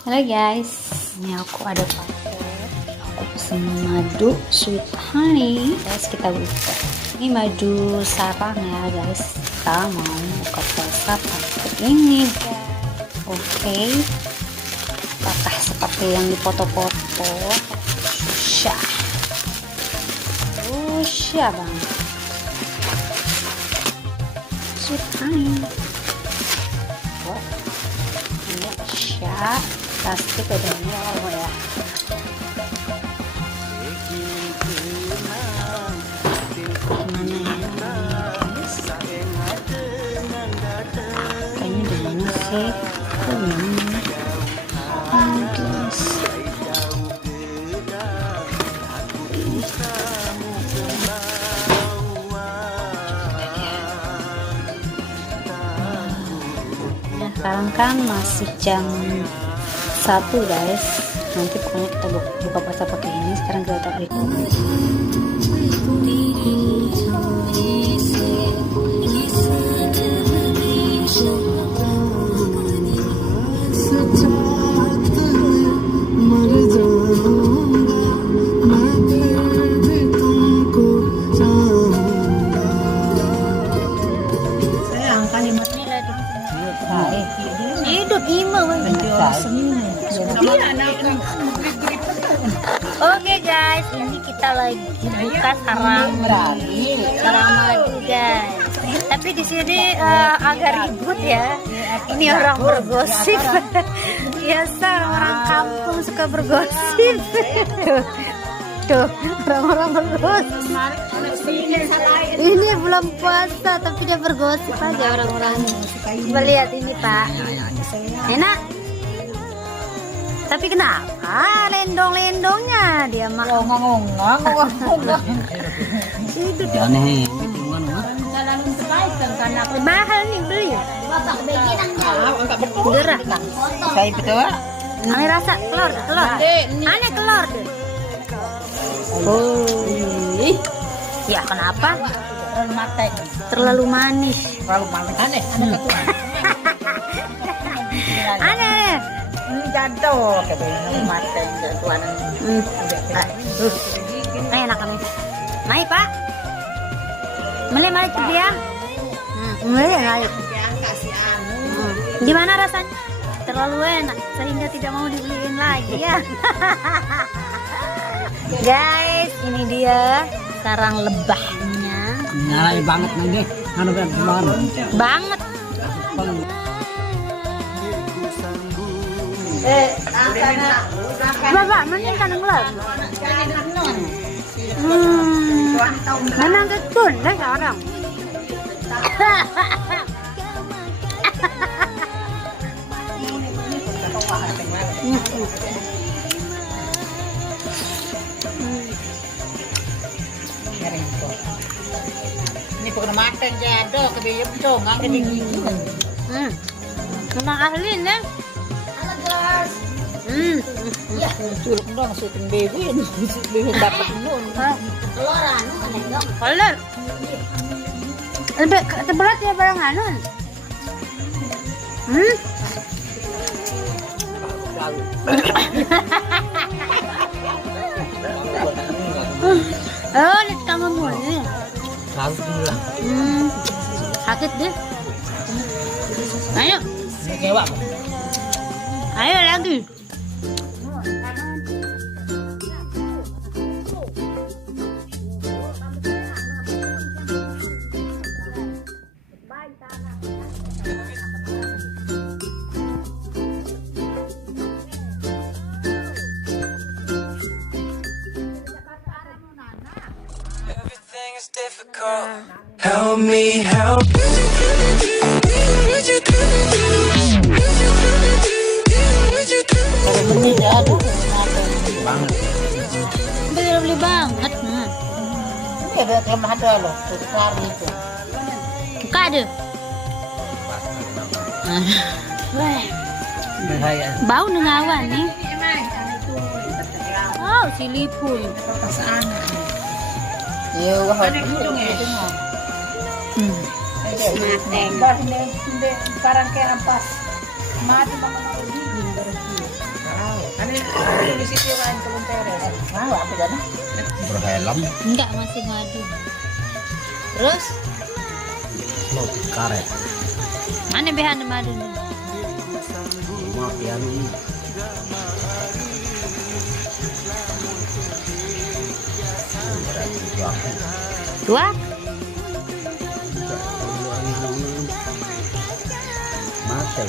Halo guys, ini aku ada paket. Aku pesen madu sweet honey. Guys, kita buka. Ini madu sarang ya guys. Kita mau buka puasa pakai ini guys. Oke. Apakah seperti yang di foto-foto? Syah. Syah bang. Sweet honey. Oh. Ini syah. Plastik udah ini ya. Mana ya? Kayaknya di mana sih? Oh ini. Guys. Nah, sekarang kan masih jam 1 guys, nanti pokoknya kita buka puasa pakai ini. Sekarang kita tarik. Sayang kalimatnya lagi hidup ima. Oke guys, ini kita lagi buka sarang madu guys. Tapi di sini agak ribut ya. Ini orang bergosip. Biasa orang kampung suka bergosip. Tuh, orang-orang bergosip. Ini belum puasa tapi dia bergosip aja orang-orang. Coba lihat ini Pak. Enak. Tapi kenapa lendong-lendongnya dia mah ngomong. Aneh. Mahal nih beli. Gerah. Saya betul. Aneh rasa telur. Aneh telur deh. Oh. Ya kenapa? Terlalu manis. Aneh. Aneh. Ini jatuh katanya mateng jatuhan. Enak kami. Mai Pak. Mari dia. Mari. Gimana rasanya? Terlalu enak sehingga tidak mau dibeliin lagi ya. Guys, ini dia sarang lebahnya. Nyalai banget nanti. Anu Banget. Bapak, mending kan ngelak. Memang ketun deh sekarang. Ini bukan mateng jado kebiyem dong, nggak gini. Memang ahli nih. Curug dong, syuting baby dapat nun. Kolor. Lebih tebelat ya barang anun. Oh, lihat kamu mulai. Sakit deh. Ayo. Jawab. Ayo lagi. Everything is difficult. Help me help. Ini jado banget. Beli banget. Ini ada yang ada loh, besar itu. Buka deh. Bahaya. Bau nengawan nih. Oh, si Lipuy. Iya, wah. Mateng. Sekarang kayak pas mati Di situ lain kebun teres. Mau apa kan? Berhelm, Enggak, masih madu. Terus lo karet, mana behana madu nih? maaf ya nih. Tua? Mata.